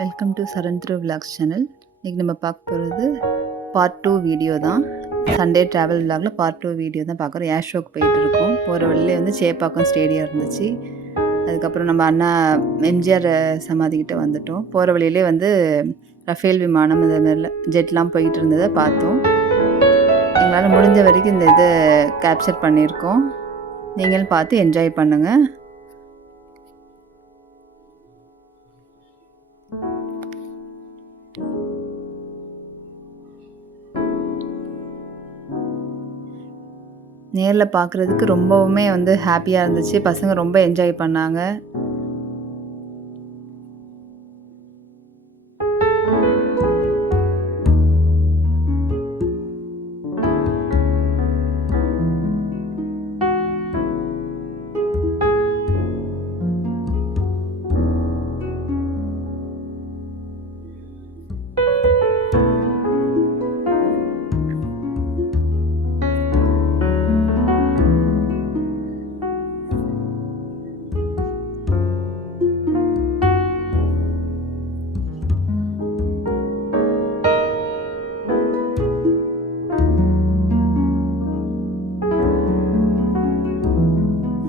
Welcome to saranyathiru2405 channel. இன்றைக்கி நம்ம பார்க்க போகிறது part 2 வீடியோ தான். சண்டே ட்ராவல் விலாகில் part 2 வீடியோ தான் பார்க்குறோம். ஏர் ஷோக்கு போயிட்டு இருக்கோம். போகிற வழியிலே வந்து சேப்பாக்கம் ஸ்டேடியம் இருந்துச்சு. அதுக்கப்புறம் நம்ம அண்ணா எம்ஜிஆர் சமாதிக்கிட்ட வந்துட்டோம். போகிற வழியிலே வந்து ரஃபேல் விமானம் இந்த மாதிரிலாம் ஜெட்லாம் போயிட்டு இருந்ததை பார்த்தோம். எங்களால் முடிஞ்ச வரைக்கும் இந்த இதை கேப்சர் பண்ணியிருக்கோம். நீங்களும் பார்த்து என்ஜாய் பண்ணுங்கள். நேரில் பார்க்குறதுக்கு ரொம்பவுமே வந்து ஹாப்பியாக இருந்துச்சு. பசங்க ரொம்ப என்ஜாய் பண்ணாங்க.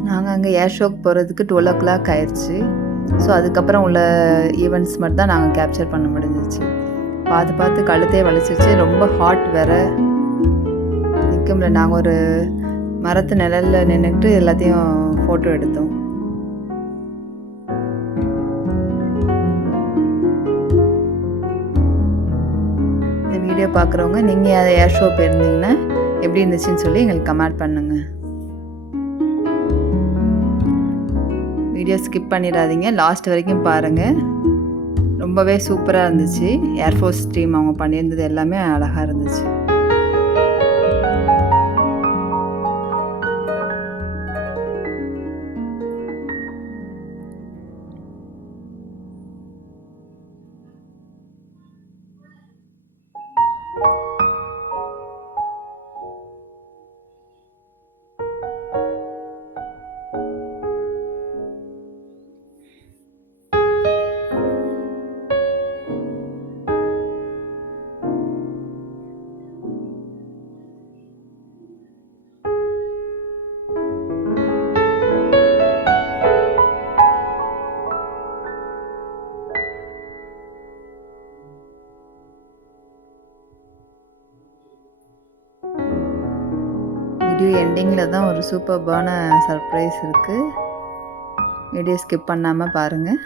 நாங்கள் அங்கே ஏர் ஷோக்கு போகிறதுக்கு 12 o'clock ஆயிடுச்சு. ஸோ அதுக்கப்புறம் உள்ள ஈவெண்ட்ஸ் மட்டும் தான் நாங்கள் கேப்சர் பண்ண முடிஞ்சிச்சு. பார்த்து கழுத்தே வலிச்சிருச்சு. ரொம்ப ஹாட் வேறு, நிற்க முடியல. நாங்கள் ஒரு மரத்து நிழலில் நின்றுக்கிட்டு எல்லாத்தையும் ஃபோட்டோ எடுத்தோம். இந்த வீடியோ பார்க்குறவங்க நீங்கள் ஏர் ஷோ போயிருந்தீங்கன்னா எப்படி இருந்துச்சுன்னு சொல்லி எங்களுக்கு கமெண்ட் பண்ணுங்கள். வீடியோ ஸ்கிப் பண்ணிடாதீங்க, லாஸ்ட் வரைக்கும் பாருங்கள். ரொம்பவே சூப்பராக இருந்துச்சு. ஏர்ஃபோர்ஸ் டீம் அவங்க பண்ணியிருந்தது எல்லாமே அழகாக இருந்துச்சு. வீடியோ எண்டிங்கில் தான் ஒரு சூப்பர்பான சர்ப்ரைஸ் இருக்குது. வீடியோ ஸ்கிப் பண்ணாமல் பாருங்கள்.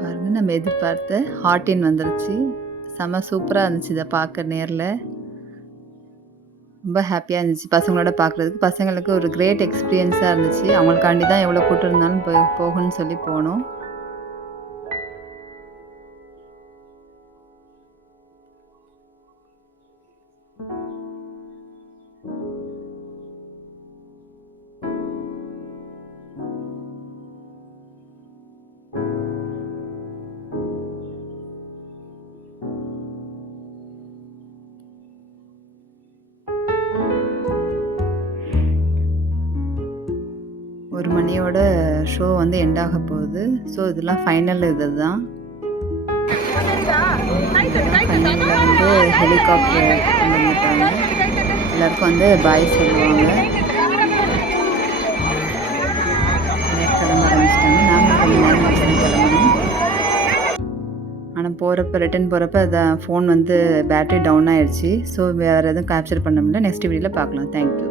பாருங்க, நம்ம எதிர்பார்த்த ஹாட்-இன் வந்துருச்சு. செம சூப்பரா இருந்துச்சு இத பார்க்க நேர்ல. ரொம்ப ஹேப்பியா இருந்துச்சு பசங்களோட பார்க்குறதுக்கு. பசங்களுக்கு ஒரு கிரேட் எக்ஸ்பீரியன்ஸா இருந்துச்சு. அவங்களுக்காண்டி தான் எவ்வளோ கூட்டம் இருந்தாலும் போகணும்னு சொல்லி போனோம். ஒரு மணியோட ஷோ வந்து எண்ட் ஆக போகுது. ஸோ இதெல்லாம் ஃபைனல் இதுதான். ஃபைனலில் வந்து ஹெலிகாப்டர் கொண்டு வந்துட்டாங்க. எல்லாருக்கும் வந்து பாய் சொல்லுவாங்க. கிளம்ப ஆரம்பிச்சிட்டாங்க. நாங்களும் கொஞ்சம் நேரம் கழிச்சு கிளம்பணும். ஆனால் ரிட்டர்ன் போகிறப்ப ஃபோன் வந்து பேட்டரி டவுன் ஆயிடுச்சு. ஸோ வேறு எதுவும் கேப்சர் பண்ண முடியல. நெக்ஸ்ட் வீடியோவில் பார்க்கலாம். தேங்க்யூ.